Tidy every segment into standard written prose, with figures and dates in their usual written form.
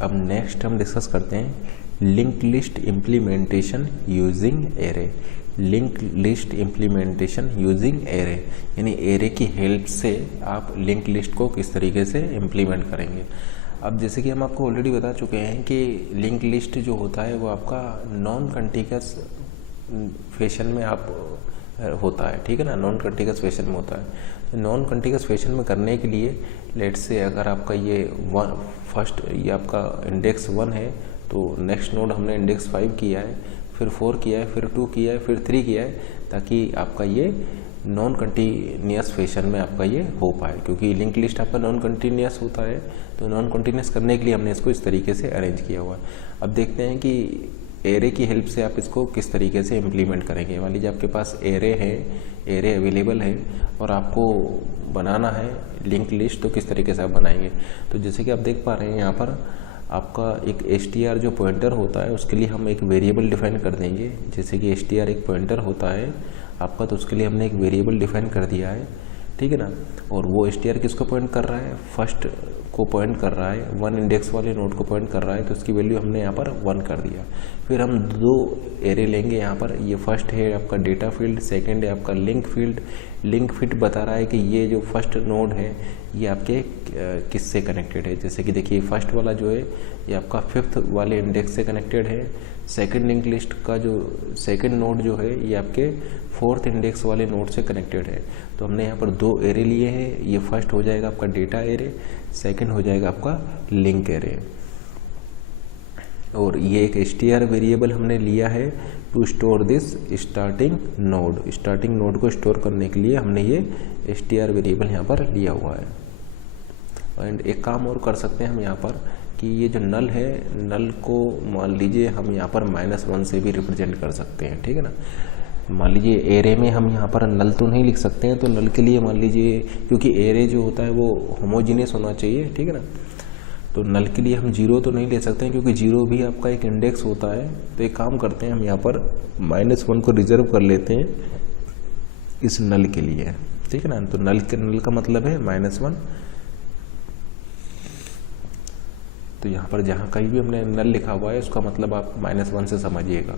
अब नेक्स्ट हम डिस्कस करते हैं link list implementation using array. Link list implementation using array यानी एरे की हेल्प से आप लिंक लिस्ट को किस तरीके से इम्प्लीमेंट करेंगे। अब जैसे कि हम आपको ऑलरेडी बता चुके हैं कि लिंक लिस्ट जो होता है वो आपका नॉन कंटिन्यूअस फैशन में आप होता है, ठीक है ना, नॉन कंटिन्यूअस फैशन में होता है। तो नॉन कंटिन्यूअस फैशन में करने के लिए लेट्स से अगर आपका ये फर्स्ट ये आपका इंडेक्स 1 है तो नेक्स्ट नोड हमने इंडेक्स 5 किया है, फिर 4 किया है, फिर 2 किया है, फिर 3 किया है, ताकि आपका ये नॉन कंटिन्यूअस फैशन में आपका ये हो पाए। क्योंकि लिंक लिस्ट आपका नॉन कंटिन्यूअस होता है, तो नॉन कंटिन्यूअस करने के लिए हमने इसको इस तरीके से अरेंज किया हुआ है। अब देखते हैं कि एरे की हेल्प से आप इसको किस तरीके से इम्प्लीमेंट करेंगे। मान लीजिए आपके पास एरे है, एरे अवेलेबल है और आपको बनाना है लिंक लिस्ट, तो किस तरीके से आप बनाएंगे। तो जैसे कि आप देख पा रहे हैं यहाँ पर आपका एक str जो पॉइंटर होता है उसके लिए हम एक वेरिएबल डिफाइन कर देंगे। जैसे कि str एक पॉइंटर होता है आपका, तो उसके लिए हमने एक वेरिएबल डिफाइन कर दिया है, ठीक है ना। और वो str किसको पॉइंट कर रहा है, फर्स्ट को पॉइंट कर रहा है, 1 इंडेक्स वाले नोड को पॉइंट कर रहा है, तो उसकी वैल्यू हमने यहाँ पर 1 कर दिया। फिर हम 2 एरे लेंगे यहाँ पर, ये फर्स्ट है आपका डेटा फील्ड, सेकंड है आपका लिंक फील्ड। लिंक फील्ड बता रहा है कि ये जो फर्स्ट नोड है ये आपके किससे कनेक्टेड है। जैसे कि देखिए फर्स्ट वाला जो है ये आपका 5th वाले इंडेक्स से कनेक्टेड है। सेकंड लिंक लिस्ट का जो सेकंड नोड जो है ये आपके 4th इंडेक्स वाले नोड से कनेक्टेड है। तो हमने यहाँ पर 2 एरे लिए हैं, ये फर्स्ट हो जाएगा आपका डेटा एरे, सेकंड हो जाएगा आपका लिंक एरे। और ये एक str वेरिएबल हमने लिया है to store this starting node. Starting node को स्टोर करने के लिए हमने ये str वेरिएबल यहाँ पर लिया हुआ है। एंड एक काम और कर सकते हैं हम यहाँ पर कि ये जो नल है, नल को मान लीजिए हम यहाँ पर -1 से भी रिप्रेजेंट कर सकते हैं, ठीक है ना। मान लीजिए एरे में हम यहाँ पर नल तो नहीं लिख सकते हैं, तो नल के लिए मान लीजिए क्योंकि एरे जो होता है वो होमोजीनियस होना चाहिए, ठीक है ना। तो नल के लिए हम 0 तो नहीं ले सकते हैं क्योंकि 0 भी आपका एक इंडेक्स होता है। तो एक काम करते हैं हम यहाँ पर -1 को रिजर्व कर लेते हैं इस नल के लिए, ठीक है ना। तो नल का मतलब है -1। तो यहाँ पर जहाँ कहीं भी हमने नल लिखा हुआ है उसका मतलब आप -1 से समझिएगा।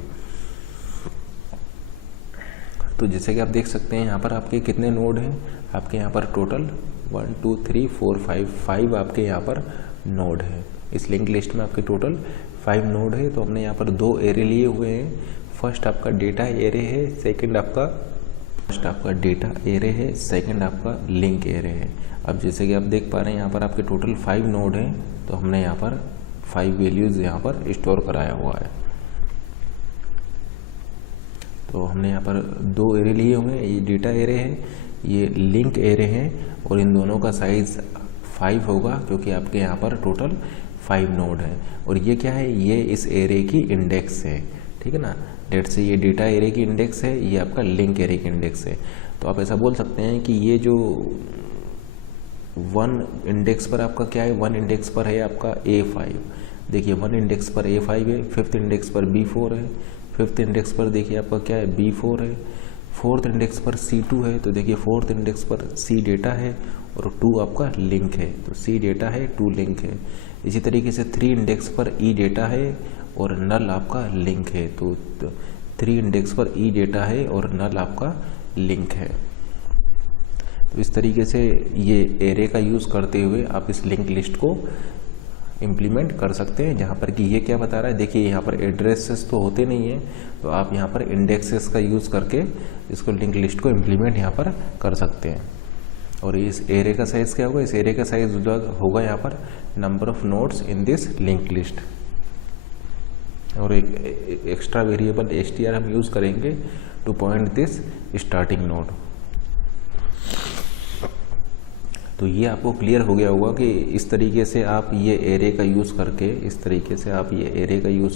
तो जैसे कि आप देख सकते हैं यहाँ पर आपके कितने नोड हैं, आपके यहाँ पर टोटल 1 2 3 4 5 आपके यहाँ पर नोड है। इस लिंक लिस्ट में आपके टोटल 5 नोड है। तो हमने यहाँ पर 2 एरे लिए हुए हैं। फर्स्ट आपका डेटा एरे है, सेकंड आपका डेटा एरे है, सेकंड आपका लिंक एरे है। अब जैसे कि आप देख पा रहे हैं यहाँ पर आपके टोटल 5 नोड हैं, तो हमने यहाँ पर 5 वैल्यूज यहाँ पर स्टोर कराया हुआ है। तो हमने यहाँ पर 2 एरे लिए हुए हैं, ये डेटा एरे है, ये लिंक एरे है, और इन दोनों का साइज 5 होगा क्योंकि आपके यहाँ पर टोटल 5 नोड है। और ये क्या है, ये इस एरे की इंडेक्स है, ठीक है ना। डेट से ये डेटा एरे की इंडेक्स है, ये आपका लिंक एरे की इंडेक्स है। तो आप ऐसा बोल सकते हैं कि ये जो 1 इंडेक्स पर आपका क्या है, 1 इंडेक्स पर है आपका A5। देखिए 1 इंडेक्स पर A5 है, 5th इंडेक्स पर B4 है, 5th इंडेक्स पर देखिए आपका क्या है B4 है, 4th इंडेक्स पर C2 है। तो देखिए 4th इंडेक्स पर C डेटा है और 2 आपका लिंक है, तो C डेटा है 2 लिंक है। इसी तरीके से 3 इंडेक्स पर E डेटा है और नल आपका लिंक है, तो 3 इंडेक्स पर E डेटा है और नल आपका लिंक है। तो इस तरीके से ये एरे का यूज़ करते हुए आप इस लिंक लिस्ट को इम्प्लीमेंट कर सकते हैं। जहाँ पर कि ये क्या बता रहा है, देखिए यहाँ पर एड्रेसेस तो होते नहीं हैं, तो आप यहाँ पर इंडेक्सेस का यूज़ करके इसको लिंक लिस्ट को इम्प्लीमेंट यहाँ पर कर सकते हैं। और इस एरे का साइज़ क्या होगा, इस एरे का साइज होगा यहाँ पर number of nodes in this link list. और एक एक्स्ट्रा वेरिएबल str हम यूज़ करेंगे two point this starting node. तो ये आपको क्लियर हो गया होगा कि इस तरीके से आप ये एरे का यूज़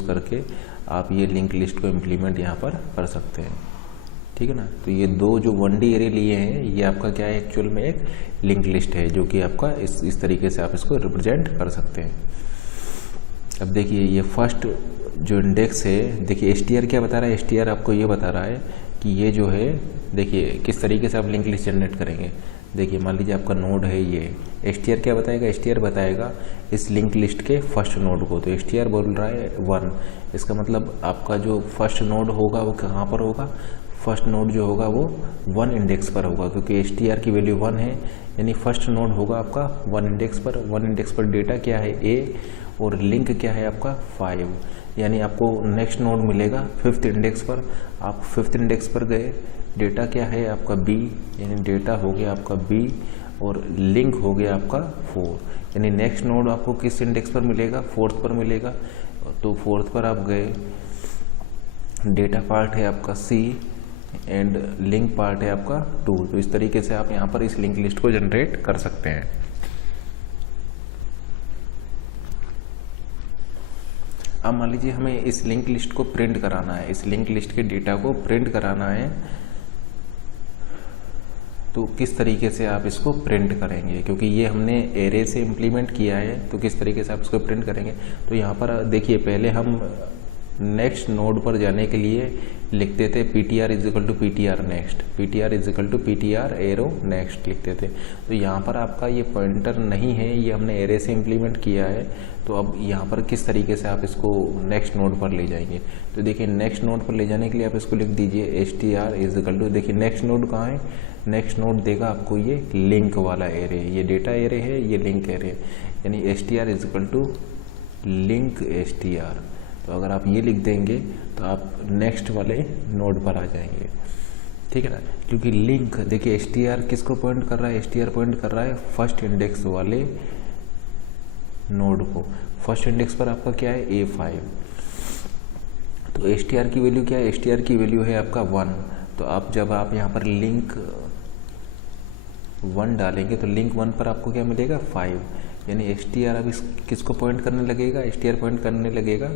करके, आप ये लिंक लिस्ट को इम्प्लीमेंट यहाँ पर कर सकते हैं, ठीक है ना। तो ये 2 जो 1D एरे लिए हैं, ये आपका क्या है, एक्चुअल में एक लिंक लिस्ट है जो कि आपका इस तरीके से आप इसको रिप्रेजेंट कर सकते हैं। अब देखिए ये फर्स्ट जो इंडेक्स है, देखिए str क्या बता रहा है, str आपको ये बता रहा है कि ये जो है, देखिए किस तरीके से आप लिंक लिस्ट जनरेट करेंगे। देखिए मान लीजिए आपका नोड है ये, str क्या बताएगा, str बताएगा इस लिंक लिस्ट के फर्स्ट नोड को। तो str बोल रहा है 1, इसका मतलब आपका जो फर्स्ट नोड होगा वो कहाँ पर होगा, फर्स्ट नोड जो होगा वो 1 इंडेक्स पर होगा, क्योंकि str की वैल्यू 1 है, यानी फर्स्ट नोड होगा आपका 1 इंडेक्स पर। 1 इंडेक्स पर डेटा क्या है a, और लिंक क्या है आपका 5, यानी आपको नेक्स्ट नोड मिलेगा 5th इंडेक्स पर। आप 5th इंडेक्स पर गए, डेटा क्या है आपका b, यानी डेटा हो गया आपका b, और लिंक हो गया आपका 4, यानी नेक्स्ट नोड आपको किस इंडेक्स पर मिलेगा, 4th पर मिलेगा। तो 4th पर आप गए, डेटा पार्ट है आपका c एंड लिंक पार्ट है आपका 2। तो इस तरीके से आप यहाँ पर इस लिंक लिस्ट को जनरेट कर सकते हैं। अब मान लीजिए हमें इस लिंक लिस्ट को प्रिंट कराना है, इस लिंक लिस्ट के डेटा को प्रिंट कराना है, तो किस तरीके से आप इसको प्रिंट करेंगे, क्योंकि ये हमने एरे से इम्प्लीमेंट किया है, तो किस तरीके से आप इसको प्रिंट करेंगे। तो यहाँ पर देखिए पहले हम नेक्स्ट नोड पर जाने के लिए लिखते थे ptr is equal to ptr next, ptr is equal to ptr arrow next लिखते थे। तो यहाँ पर आपका ये पॉइंटर नहीं है, ये हमने एरे से इम्प्लीमेंट किया है। तो अब यहाँ पर किस तरीके से आप इसको नेक्स्ट नोड पर ले जाएंगे, तो देखिए नेक्स्ट नोड पर ले जाने के लिए आप इसको लिख दीजिए str इजिकल टू, देखिए नेक्स्ट नोड कहाँ है, नेक्स्ट नोड देगा आपको ये लिंक वाला एरे, ये डेटा एरे है, ये लिंक एरे, यानी str is equal to link str। तो अगर आप ये लिख देंगे तो आप नेक्स्ट वाले नोड पर आ जाएंगे, ठीक है ना। क्योंकि लिंक देखिए str किसको पॉइंट कर रहा है, str पॉइंट कर रहा है फर्स्ट इंडेक्स वाले नोड को। फर्स्ट इंडेक्स पर आपका क्या है a5, तो str की वैल्यू क्या है, str की वैल्यू है आपका 1। तो आप जब आप यहाँ पर लिंक 1 डालेंगे तो लिंक 1 पर आपको क्या मिलेगा 5, यानी str अब इस किसको पॉइंट करने लगेगा, str पॉइंट करने लगेगा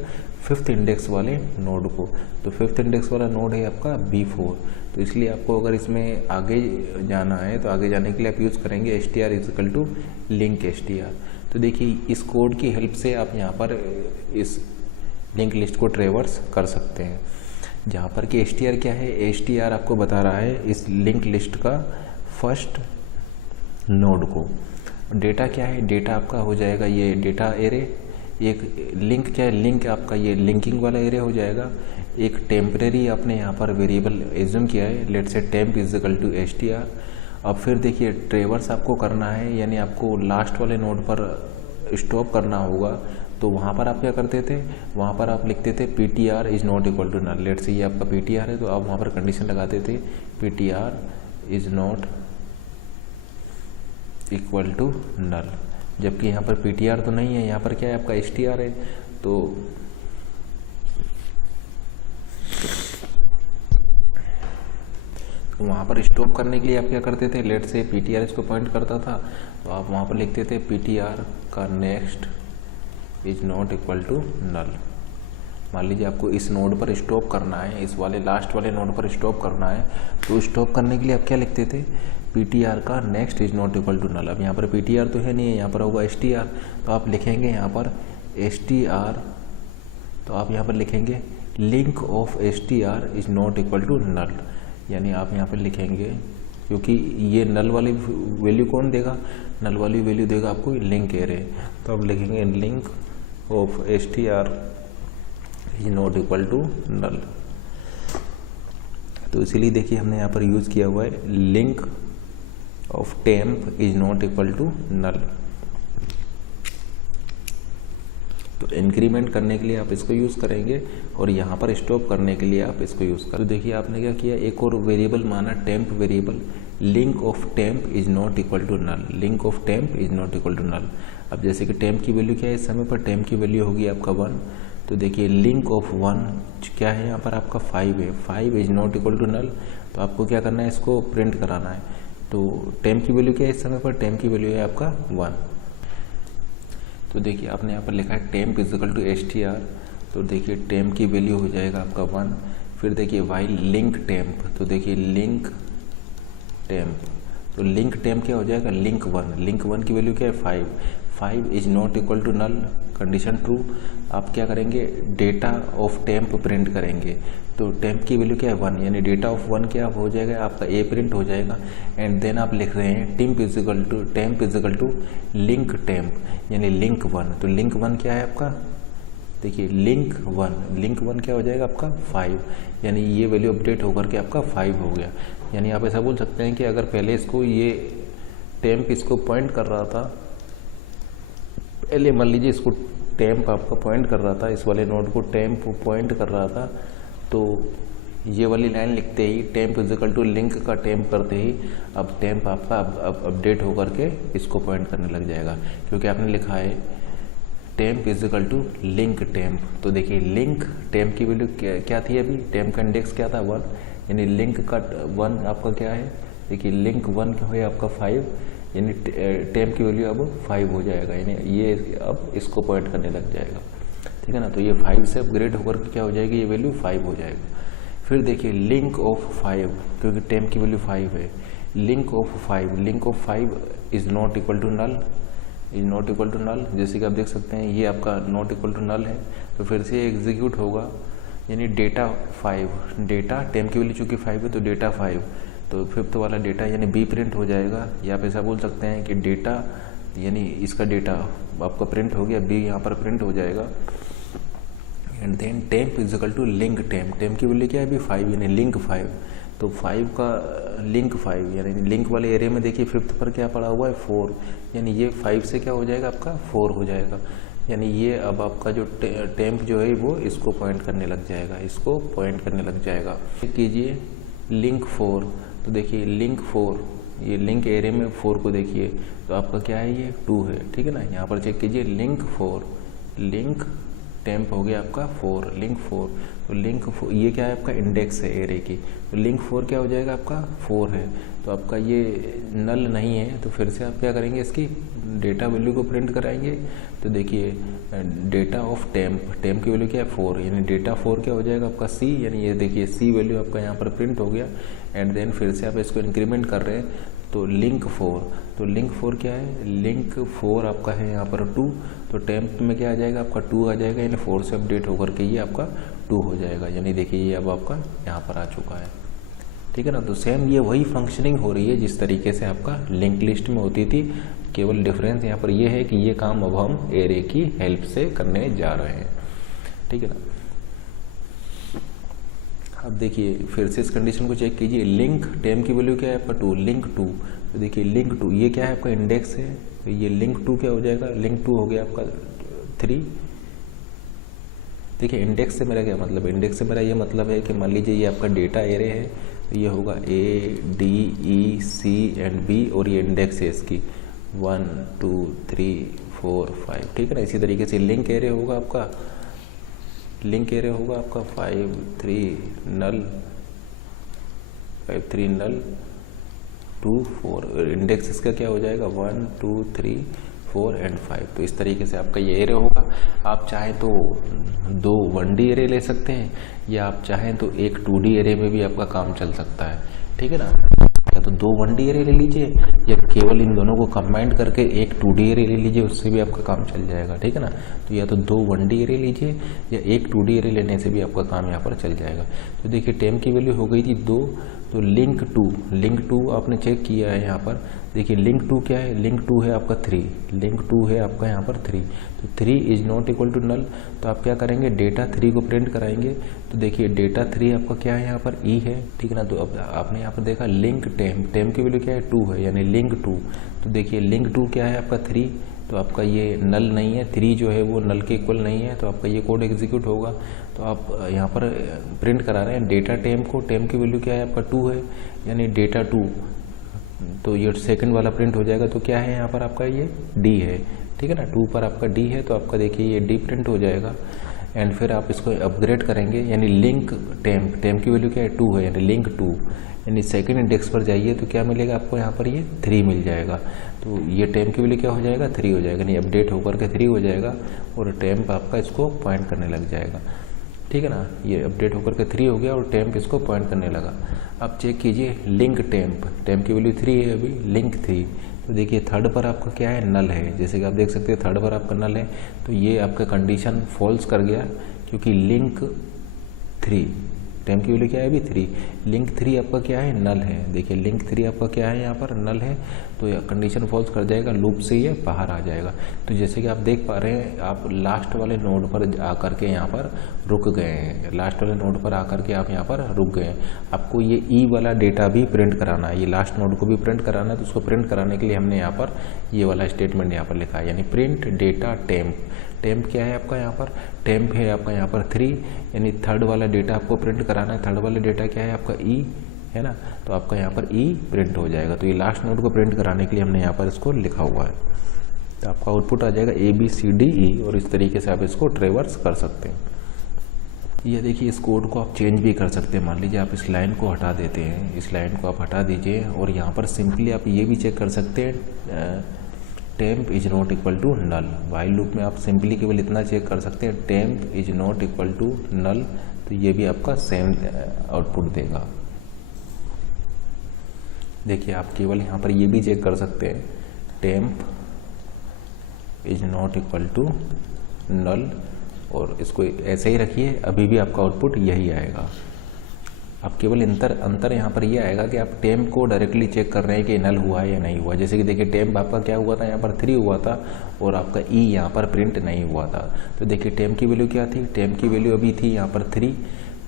5th इंडेक्स वाले नोड को। तो 5th इंडेक्स वाला नोड है आपका b4। तो इसलिए आपको अगर इसमें आगे जाना है तो आगे जाने के लिए आप यूज़ करेंगे str is equal to link str। तो देखिए इस कोड की हेल्प से आप यहाँ पर इस लिंक लिस्ट को ट्रेवर्स कर सकते हैं, जहाँ पर कि str क्या है, str आपको बता रहा है इस लिंक लिस्ट का फर्स्ट नोड को। डेटा क्या है, डेटा आपका हो जाएगा ये डेटा एरे, एक लिंक क्या है, लिंक आपका ये लिंकिंग वाला एरे हो जाएगा। एक टेम्परेरी आपने यहाँ पर वेरिएबल एज्यूम किया है, लेट से टेम्प इजिकल टू str। अब फिर देखिए ट्रेवर्स आपको करना है, यानी आपको लास्ट वाले नोड पर स्टॉप करना होगा। तो वहाँ पर आप क्या करते थे, वहाँ पर आप लिखते थे ptr is not equal to null. Let's say ये आपका ptr है, तो आप वहाँ पर कंडीशन लगाते थे ptr is not equal to null, जबकि यहाँ पर ptr तो नहीं है, यहाँ पर क्या है आपका str है। तो वहाँ पर स्टॉप करने के लिए आप क्या करते थे, लेट से ptr इसको पॉइंट करता था, तो आप वहाँ पर लिखते थे ptr का next is not equal to null. मान लीजिए आपको इस नोड पर स्टॉप करना है, इस वाले लास्ट वाले नोड पर स्टॉप करना है, तो स्टॉप करने के लिए आप क्या लिखते थे, ptr का next is not equal to null. अब यहाँ पर ptr तो है नहीं है, यहाँ पर होगा str, तो आप लिखेंगे यहाँ पर str, तो आप यहाँ पर लिखेंगे link of str is not equal to null, यानी आप यहाँ पर लिखेंगे, क्योंकि ये नल वाली वैल्यू कौन देगा, नल वाली वैल्यू देगा आपको लिंक एरे। तो आप लिखेंगे link of str is not equal to null. तो इसीलिए देखिए हमने यहाँ पर यूज़ किया हुआ है link of temp is not equal to null. तो इंक्रीमेंट करने के लिए आप इसको यूज़ करेंगे और यहाँ पर स्टॉप करने के लिए आप इसको यूज़ करें। तो देखिए आपने क्या किया, एक और वेरिएबल माना temp variable, link of temp is not equal to null, link of temp is not equal to null. अब जैसे कि टेम्प की वैल्यू क्या है, इस समय पर टेम्प की वैल्यू होगी आपका 1, तो देखिए लिंक ऑफ 1 क्या है यहाँ पर आपका 5 है, 5 is not equal to null. तो आपको क्या करना है, इसको प्रिंट कराना है। तो टेम्प की वैल्यू क्या है इस समय पर, टेम्प की वैल्यू है आपका 1। तो देखिए आपने यहाँ पर लिखा है टेम्प इजिकल टू str, तो देखिए टेम्प की वैल्यू हो जाएगा आपका 1। फिर देखिए वाइल लिंक टेम्प, तो देखिए लिंक टेम्प, तो लिंक टेम्प क्या हो जाएगा, लिंक वन की वैल्यू क्या है 5 is not equal to null, condition true. आप क्या करेंगे, डेटा ऑफ टेम्प प्रिंट करेंगे, तो टेम्प की वैल्यू क्या है 1, यानी डेटा ऑफ 1 क्या हो जाएगा, आपका ए प्रिंट हो जाएगा। एंड देन आप लिख रहे हैं temp is equal to link temp, यानी लिंक 1। तो लिंक 1 क्या है आपका, देखिए लिंक वन क्या हो जाएगा आपका 5, यानी ये वैल्यू अपडेट होकर के आपका 5 हो गया। यानी आप ऐसा बोल सकते हैं कि अगर पहले इसको ये टेम्प इसको पॉइंट कर रहा था, पहले मान लीजिए इसको टेम्प आपका पॉइंट कर रहा था, इस वाले नोड को टेम्प पॉइंट कर रहा था, तो ये वाली लाइन लिखते ही temp is equal to link का टेम्प करते ही अब टेम्प आपका अब अपडेट होकर के इसको पॉइंट करने लग जाएगा, क्योंकि आपने लिखा है temp is equal to link temp. तो देखिए लिंक टेम्प की वैल्यू क्या थी, अभी टेम्प का इंडेक्स क्या था 1, यानी लिंक का 1 आपका क्या है, देखिए लिंक 1 क्या है आपका 5, यानी टेम्प की वैल्यू अब 5 हो जाएगा, यानी ये अब इसको पॉइंट करने लग जाएगा, ठीक है ना। तो ये 5 से अपग्रेड होकर के क्या हो जाएगी, ये वैल्यू 5 हो जाएगा। फिर देखिए लिंक ऑफ 5, क्योंकि टेम्प की वैल्यू 5 है, link of 5 is not equal to null, जैसे कि आप देख सकते हैं ये आपका नॉट इक्वल टू नल है, तो फिर से एग्जीक्यूट होगा, यानी डेटा 5, डेटा टेम्प की वैल्यू चूंकि 5 है तो डेटा 5, तो फिफ्थ वाला डेटा यानी बी प्रिंट हो जाएगा, या आप ऐसा बोल सकते हैं कि डेटा यानी इसका डेटा आपका प्रिंट हो गया, बी यहाँ पर प्रिंट हो जाएगा। And then temp is equal to link temp की वैल्यू क्या है अभी 5, यानी लिंक 5, तो 5 का लिंक 5, यानी लिंक वाले एरिया में देखिए फिफ्थ पर क्या पड़ा हुआ है 4, यानी ये 5 से क्या हो जाएगा आपका 4 हो जाएगा, यानी ये अब आपका जो टेम्प जो है वो इसको पॉइंट करने लग जाएगा, कीजिए लिंक 4, तो देखिए लिंक 4, ये लिंक एरिया में 4 को देखिए तो आपका क्या है, ये 2 है, ठीक है ना। यहाँ पर चेक कीजिए लिंक 4, लिंक टेम्प हो गया आपका 4, लिंक 4, तो लिंक 4 ये क्या है आपका इंडेक्स है एरे की, तो लिंक 4 क्या हो जाएगा आपका 4 है, तो आपका ये नल नहीं है, तो फिर से आप क्या करेंगे, इसकी डेटा वैल्यू को प्रिंट कराएंगे। तो देखिए डेटा ऑफ टेम्प की वैल्यू क्या है 4, यानी डेटा 4 क्या हो जाएगा आपका सी, यानी ये देखिए सी वैल्यू आपका यहाँ पर प्रिंट हो गया। एंड देन फिर से आप इसको इंक्रीमेंट कर रहे हैं, तो लिंक 4, तो लिंक 4 क्या है, लिंक 4 आपका है यहाँ पर 2, तो टेम्प में क्या आ जाएगा आपका 2 आ जाएगा, यानी 4 से अपडेट होकर के ये आपका 2 हो जाएगा, यानी देखिए ये अब आपका यहाँ पर आ चुका है, ठीक है ना। तो सेम ये वही फंक्शनिंग हो रही है जिस तरीके से आपका लिंक लिस्ट में होती थी, केवल डिफरेंस यहाँ पर ये है कि ये काम अब हम एरे की हेल्प से करने जा रहे हैं, ठीक है ना। अब देखिए फिर से इस कंडीशन को चेक कीजिए, लिंक टेम्प की वैल्यू क्या है आपका 2, लिंक 2, तो देखिए लिंक 2 ये क्या है आपका इंडेक्स है, तो ये लिंक 2 क्या हो जाएगा, लिंक 2 हो गया आपका 3। देखिए इंडेक्स से मेरा क्या मतलब, इंडेक्स से मेरा ये मतलब है कि मान लीजिए ये आपका डेटा एरे है, तो ये होगा A D E C and B, और ये इंडेक्स है इसकी 1 2 3 4 5, ठीक है ना। इसी तरीके से लिंक एरे होगा आपका 5 3 नल 2 4, इंडेक्स इसका क्या हो जाएगा 1 2 3 4 एंड 5। तो इस तरीके से आपका ये एरे होगा। आप चाहें तो 2 1D एरे ले सकते हैं, या आप चाहें तो एक 2D एरे में भी आपका काम चल सकता है, ठीक है ना। या तो 2 1D एरे ले लीजिए, या केवल इन दोनों को कंबाइंड करके एक 2D एरे ले लीजिए, उससे भी आपका काम चल जाएगा, ठीक है ना। तो या तो 2 1D एरे लीजिए, या एक 2D एरे लेने से भी आपका काम यहाँ पर चल जाएगा। तो देखिए टेम्प की वैल्यू हो गई थी 2, तो लिंक 2 आपने चेक किया है यहाँ पर, देखिए लिंक 2 क्या है, लिंक 2 है आपका 3, लिंक 2 है आपका यहाँ पर 3, तो 3 is not equal to null, तो आप क्या करेंगे, डेटा 3 को प्रिंट कराएंगे। तो देखिए डेटा 3 आपका क्या है यहाँ पर ई है, ठीक है ना। तो अब आपने यहाँ पर देखा लिंक टेम्प की वैल्यू क्या है 2 है, यानी लिंक 2, तो देखिए लिंक 2 क्या है आपका 3, तो आपका ये नल नहीं है, 3 जो है वो नल के इक्वल नहीं है, तो आपका ये कोड एग्जीक्यूट होगा। तो आप यहाँ पर प्रिंट करा रहे हैं डेटा टेम्प को, टेम्प की वैल्यू क्या है आपका 2 है, यानी डेटा 2, तो ये सेकंड वाला प्रिंट हो जाएगा। तो क्या है यहाँ पर आपका ये डी है, ठीक है ना, 2 पर आपका डी है, तो आपका देखिए ये डी प्रिंट हो जाएगा। एंड फिर आप इसको अपग्रेड करेंगे, यानी लिंक टेम्प की वैल्यू क्या है 2 है, यानी लिंक 2, यानी सेकंड इंडेक्स पर जाइए तो क्या मिलेगा आपको यहाँ पर ये 3 मिल जाएगा। तो ये टेम्प की वैल्यू क्या हो जाएगा 3 हो जाएगा, यानी अपडेट होकर के 3 हो जाएगा, और टेम्प आपका इसको पॉइंट करने लग जाएगा, ठीक है ना। ये अपडेट होकर के 3 हो गया और टेम्प इसको पॉइंट करने लगा। अब चेक कीजिए लिंक टेम्प, टेम्प की वैल्यू 3 है अभी, लिंक 3, तो देखिए थर्ड पर आपका क्या है, नल है। जैसे कि आप देख सकते हैं थर्ड पर आपका नल है, तो ये आपका कंडीशन फॉल्स कर गया क्योंकि लिंक 3, टेम्प की वैल्यू क्या है अभी 3, लिंक 3 आपका क्या है, नल है। देखिए लिंक 3 आपका क्या है, यहाँ पर नल है, तो यह कंडीशन फॉल्स कर जाएगा, लूप से ये बाहर आ जाएगा। तो जैसे कि आप देख पा रहे हैं, आप लास्ट वाले नोड पर आकर के यहाँ पर रुक गए हैं, लास्ट वाले नोड पर आकर के आप यहाँ पर रुक गए हैं। आपको ये ई वाला डेटा भी प्रिंट कराना है, ये लास्ट नोड को भी प्रिंट कराना है, तो उसको प्रिंट कराने के लिए हमने यहाँ पर ये वाला स्टेटमेंट यहाँ पर लिखा है, यानी प्रिंट डेटा टेम्प। टेम्प क्या है आपका यहाँ पर, टेम्प है आपका यहाँ पर 3, यानी थर्ड वाला डेटा आपको प्रिंट कराना है। थर्ड वाला डेटा क्या है आपका ई है ना, तो आपका यहाँ पर ई प्रिंट हो जाएगा। तो ये लास्ट नोड को प्रिंट कराने के लिए हमने यहाँ पर इसको लिखा हुआ है। तो आपका आउटपुट आ जाएगा ABCDE, और इस तरीके से आप इसको ट्रेवर्स कर सकते हैं। ये देखिए इस कोड को आप चेंज भी कर सकते हैं। मान लीजिए आप इस लाइन को हटा देते हैं, इस लाइन को आप हटा दीजिए, और यहाँ पर सिंपली आप ये भी चेक कर सकते हैं temp is not equal to null. While loop में आप सिंपली केवल इतना चेक कर सकते हैं temp is not equal to null, तो ये भी आपका सेम आउटपुट देगा। देखिए आप केवल यहाँ पर ये भी चेक कर सकते हैं temp is not equal to null, और इसको ऐसे ही रखिए, अभी भी आपका आउटपुट यही आएगा। अब केवल अंतर यहाँ पर ये आएगा कि आप टेम्प को डायरेक्टली चेक कर रहे हैं कि नल हुआ है या नहीं हुआ। जैसे कि देखिए टेम्प आपका क्या हुआ था, यहाँ पर 3 हुआ था, और आपका ई यहाँ पर प्रिंट नहीं हुआ था। तो देखिए टेम्प की वैल्यू क्या थी, टेम्प की वैल्यू अभी थी यहाँ पर 3,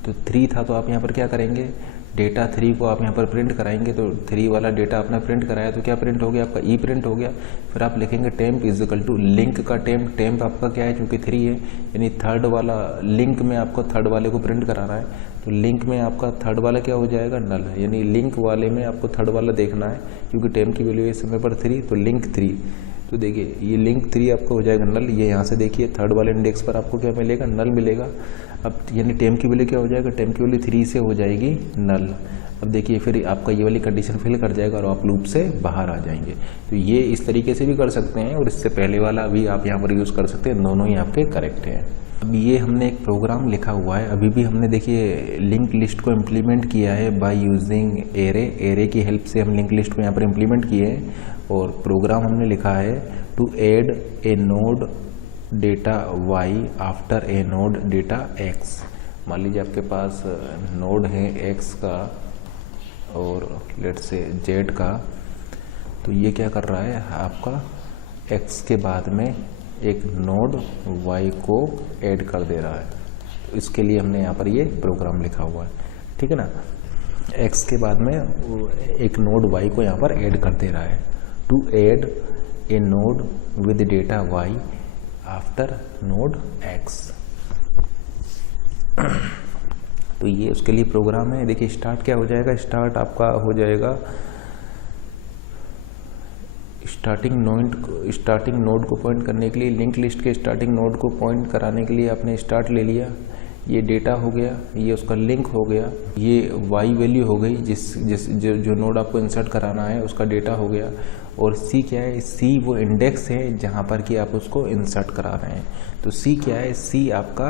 तो 3 था, तो आप यहाँ पर क्या करेंगे, डेटा 3 को आप यहाँ पर प्रिंट कराएंगे। तो 3 वाला डेटा आपने प्रिंट कराया, तो क्या प्रिंट हो गया आपका, ई प्रिंट हो गया। फिर आप लिखेंगे temp is equal to link का टेम्प, टेम्प आपका क्या है, क्योंकि 3 है, यानी थर्ड वाला लिंक में आपको थर्ड वाले को प्रिंट कराना है, तो लिंक में आपका थर्ड वाला क्या हो जाएगा, नल है, यानी लिंक वाले में आपको थर्ड वाला देखना है, क्योंकि टेम्प की वैल्यू इस समय पर 3, तो लिंक 3, तो देखिए ये लिंक 3 आपका हो जाएगा नल। ये यहाँ से देखिए थर्ड वाले इंडेक्स पर आपको क्या मिलेगा, नल मिलेगा। अब यानी टेम्प की वैल्यू क्या हो जाएगा, टेम्प की वैल्यू 3 से हो जाएगी नल। अब देखिए फिर आपका ये वाली कंडीशन फिल कर जाएगा और आप लूप से बाहर आ जाएंगे। तो ये इस तरीके से भी कर सकते हैं, और इससे पहले वाला भी आप यहाँ पर यूज़ कर सकते हैं, दोनों ही आपके करेक्ट हैं। अब ये हमने एक प्रोग्राम लिखा हुआ है, अभी भी हमने देखिए लिंक लिस्ट को इम्प्लीमेंट किया है बाय यूजिंग एरे, एरे की हेल्प से हम लिंक लिस्ट को यहाँ पर इम्प्लीमेंट किए हैं। और प्रोग्राम हमने लिखा है to add a node data y after a node data x। मान लीजिए आपके पास नोड है x का और लेट से z का, तो ये क्या कर रहा है, आपका x के बाद में एक नोड y को ऐड कर दे रहा है। तो इसके लिए हमने यहाँ पर ये प्रोग्राम लिखा हुआ है, ठीक है ना। x के बाद में एक नोड y को यहाँ पर ऐड कर दे रहा है, to add a node with data y after node x। तो ये उसके लिए प्रोग्राम है। देखिए स्टार्ट क्या हो जाएगा, स्टार्ट आपका हो जाएगा स्टार्टिंग नोड को पॉइंट करने के लिए, लिंक लिस्ट के स्टार्टिंग नोड को पॉइंट कराने के लिए आपने स्टार्ट ले लिया, ये डेटा हो गया, ये उसका लिंक हो गया, ये y वैल्यू हो गई जो नोड आपको इंसर्ट कराना है उसका डेटा हो गया। और c क्या है, c वो इंडेक्स है जहाँ पर कि आप उसको इंसर्ट करा रहे हैं। तो c क्या है, c आपका,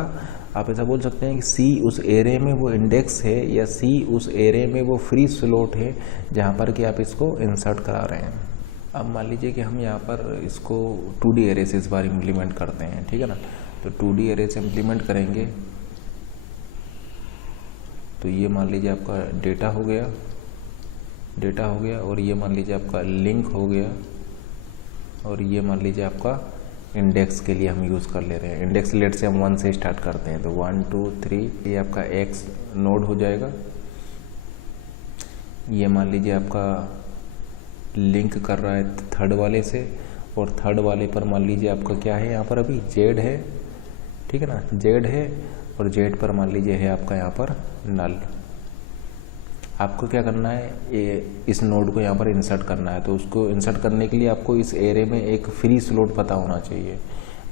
आप ऐसा बोल सकते हैं कि c उस एरे में वो इंडेक्स है, या c उस एरे में वो फ्री स्लॉट है जहाँ पर कि आप इसको इंसर्ट करा रहे हैं। अब मान लीजिए कि हम यहाँ पर इसको 2D एरे से इस बार इम्प्लीमेंट करते हैं, ठीक है ना। तो 2D एरे से इम्प्लीमेंट करेंगे, तो ये मान लीजिए आपका डेटा हो गया, और ये मान लीजिए आपका लिंक हो गया, और ये मान लीजिए आपका इंडेक्स के लिए हम यूज़ कर ले रहे हैं। इंडेक्स लेट से हम 1 से स्टार्ट करते हैं, तो 1 2 3 ये आपका x नोड हो जाएगा। ये मान लीजिए आपका लिंक कर रहा है थर्ड वाले से, और थर्ड वाले पर मान लीजिए आपका क्या है, यहाँ पर अभी z है, ठीक है ना, z है, और z पर मान लीजिए है आपका यहाँ पर नल। आपको क्या करना है, इस नोड को यहाँ पर इंसर्ट करना है। तो उसको इंसर्ट करने के लिए आपको इस एरे में एक फ्री स्लॉट पता होना चाहिए।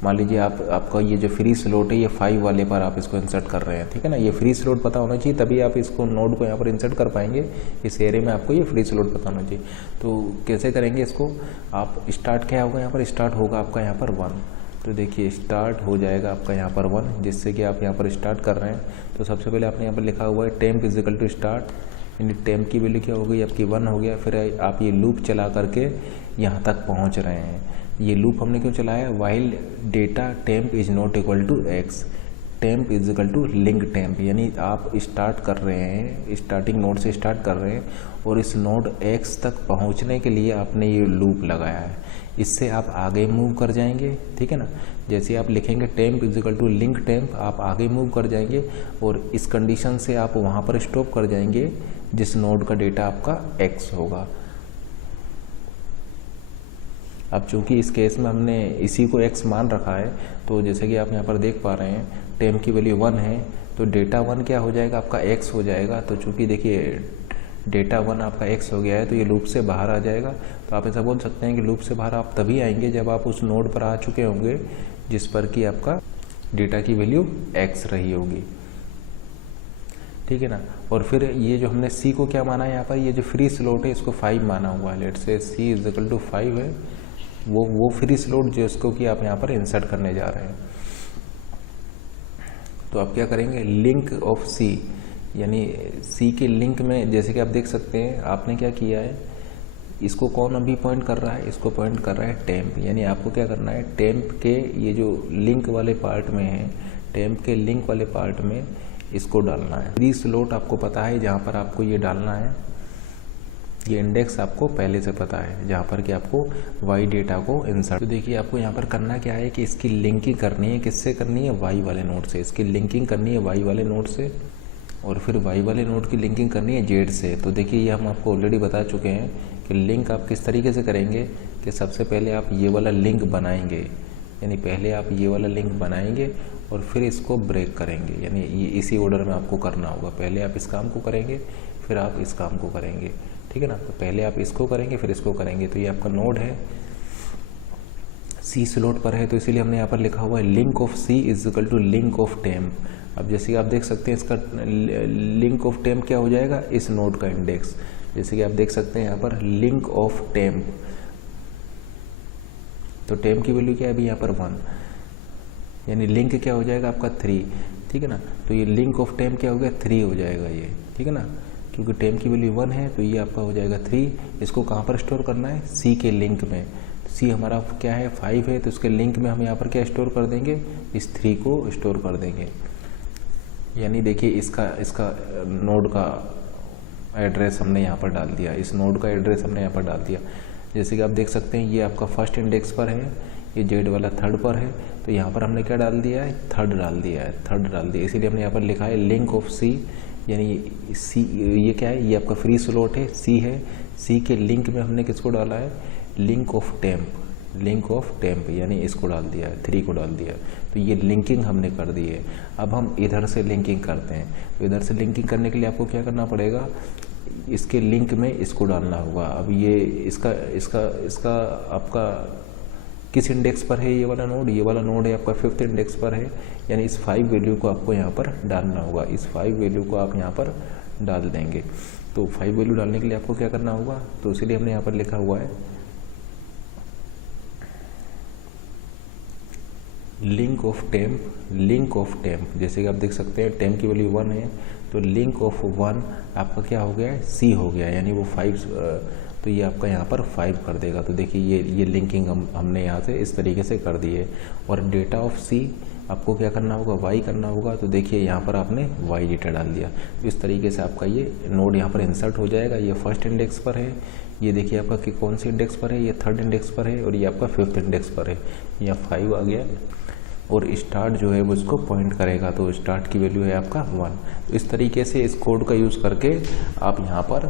मान लीजिए आपका ये जो फ्री स्लॉट है, ये 5 वाले पर आप इसको इंसर्ट कर रहे हैं, ठीक है ना। ये फ्री स्लॉट पता होना चाहिए, तभी आप इसको नोड को यहाँ पर इंसर्ट कर पाएंगे। इस एरे में आपको ये फ्री स्लॉट पता होना चाहिए। तो कैसे करेंगे इसको, आप स्टार्ट क्या होगा, यहाँ पर स्टार्ट होगा आपका यहाँ पर 1। तो देखिए स्टार्ट हो जाएगा आपका यहाँ पर 1, जिससे कि आप यहाँ पर स्टार्ट कर रहे हैं। तो सबसे पहले आपने यहाँ पर लिखा हुआ है temp is equal to start, यानी टेम्प की वैल्यू क्या हो गई आपकी 1 हो गया। फिर आप ये लूप चला करके यहाँ तक पहुँच रहे हैं। ये लूप हमने क्यों चलाया, while data temp is not equal to x, temp is equal to link temp, यानी आप स्टार्ट कर रहे हैं, स्टार्टिंग नोड से स्टार्ट कर रहे हैं और इस नोड x तक पहुंचने के लिए आपने ये लूप लगाया है। इससे आप आगे मूव कर जाएंगे, ठीक है ना। जैसे आप लिखेंगे temp is equal to link temp, आप आगे मूव कर जाएंगे और इस कंडीशन से आप वहाँ पर स्टॉप कर जाएंगे जिस नोड का डेटा आपका x होगा। अब चूंकि इस केस में हमने इसी को x मान रखा है, तो जैसे कि आप यहाँ पर देख पा रहे हैं टेम्प की वैल्यू 1 है, तो डेटा 1 क्या हो जाएगा आपका x हो जाएगा। तो चूंकि देखिए डेटा 1 आपका x हो गया है, तो ये लूप से बाहर आ जाएगा। तो आप ऐसा बोल सकते हैं कि लूप से बाहर आप तभी आएंगे जब आप उस नोड पर आ चुके होंगे जिस पर कि आपका डेटा की वैल्यू x रही होगी, ठीक है ना। और फिर ये जो हमने c को क्या माना है यहाँ पर, ये जो फ्री स्लॉट है इसको 5 माना हुआ है। लेट से c इज इक्वल टू 5 है, वो फ्री स्लॉट जिसको कि आप यहाँ पर इंसर्ट करने जा रहे हैं। तो आप क्या करेंगे, लिंक ऑफ c, यानी c के लिंक में जैसे कि आप देख सकते हैं आपने क्या किया है, इसको कौन अभी पॉइंट कर रहा है, इसको पॉइंट कर रहा है टेम्प। यानी आपको क्या करना है, टेम्प के ये जो लिंक वाले पार्ट में है, टेम्प के लिंक वाले पार्ट में इसको डालना है। फ्री स्लॉट आपको पता है जहाँ पर आपको ये डालना है, ये इंडेक्स आपको पहले से पता है जहाँ पर कि आपको y डेटा को इंसर्ट। तो देखिए आपको यहाँ पर करना क्या है कि इसकी लिंकिंग करनी है, किससे करनी है, y वाले नोड से। इसकी लिंकिंग करनी है y वाले नोड से और फिर y वाले नोड की लिंकिंग करनी है z से। तो देखिए ये हम आपको ऑलरेडी बता चुके हैं कि लिंक आप किस तरीके से करेंगे कि सबसे पहले आप ये वाला लिंक बनाएंगे, यानी पहले आप ये वाला लिंक बनाएंगे और फिर इसको ब्रेक करेंगे। यानी ये इसी ऑर्डर में आपको करना होगा, पहले आप इस काम को करेंगे फिर आप इस काम को करेंगे, ठीक है ना। तो पहले आप इसको करेंगे फिर इसको करेंगे। तो ये आपका नोड है, सी स्लॉट पर है, तो इसीलिए हमने यहाँ पर लिखा हुआ है link of C is equal to link of temp. अब जैसे कि आप देख सकते हैं इसका लिंक ऑफ टेम्प क्या हो जाएगा, इस नोड का इंडेक्स। जैसे कि आप देख सकते हैं यहाँ पर लिंक ऑफ टेम्प, तो टेम्प की वैल्यू क्या है अभी यहाँ पर 1, यानी लिंक क्या हो जाएगा आपका 3, ठीक है ना। तो ये लिंक ऑफ टेम्प क्या हो गया, 3 हो जाएगा ये, ठीक है ना। क्योंकि टेम्प की वैल्यू 1 है तो ये आपका हो जाएगा 3। इसको कहाँ पर स्टोर करना है, सी के लिंक में। सी हमारा क्या है 5 है, तो इसके लिंक में हम यहाँ पर क्या स्टोर कर देंगे, इस 3 को स्टोर कर देंगे। यानी देखिए इसका नोड का एड्रेस हमने यहाँ पर डाल दिया, इस नोड का एड्रेस हमने यहाँ पर डाल दिया। जैसे कि आप देख सकते हैं ये आपका फर्स्ट इंडेक्स पर है, ये जेड वाला थर्ड पर है, तो यहाँ पर हमने क्या डाल दिया है, थर्ड डाल दिया है, थर्ड डाल दिया। इसीलिए हमने यहाँ पर लिखा है लिंक ऑफ सी, यानी सी ये क्या है, ये आपका फ्री स्लॉट है, सी है, सी के लिंक में हमने किसको डाला है, link of temp, link of temp, यानी इसको डाल दिया है, 3 को डाल दिया। तो ये लिंकिंग हमने कर दी है। अब हम इधर से लिंकिंग करते हैं, तो इधर से लिंकिंग करने के लिए आपको क्या करना पड़ेगा, इसके लिंक में इसको डालना होगा। अब ये इसका आपका किस इंडेक्स पर है, ये वाला नोड है आपका 5th इंडेक्स पर है, यानी इस 5 वैल्यू को आपको यहाँ पर डालना होगा। इस 5 वैल्यू को आप यहाँ पर डाल देंगे। तो 5 वैल्यू डालने के लिए आपको क्या करना होगा, तो इसीलिए हमने यहाँ पर लिखा हुआ है लिंक ऑफ टेम्प। जैसे कि आप देख सकते हैं टेम्प की वैल्यू 1 है, तो लिंक ऑफ 1 आपका क्या हो गया है, सी हो गया, यानी वो 5, तो ये आपका यहाँ पर 5 कर देगा। तो देखिए ये लिंकिंग हमने यहाँ से इस तरीके से कर दी है। और डेटा ऑफ सी आपको क्या करना होगा, वाई करना होगा। तो देखिए यहाँ पर आपने वाई डेटा डाल दिया। तो इस तरीके से आपका ये नोड यहाँ पर इंसर्ट हो जाएगा। ये फर्स्ट इंडेक्स पर है, ये देखिए आपका कि कौन से इंडेक्स पर है, ये 3rd इंडेक्स पर है, और ये आपका 5th इंडेक्स पर है। यहाँ 5 आ गया और स्टार्ट जो है वो इसको पॉइंट करेगा, तो स्टार्ट की वैल्यू है आपका 1। तो इस तरीके से इस कोड का यूज़ करके आप यहाँ पर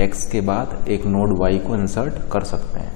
x के बाद एक नोड y को इंसर्ट कर सकते हैं।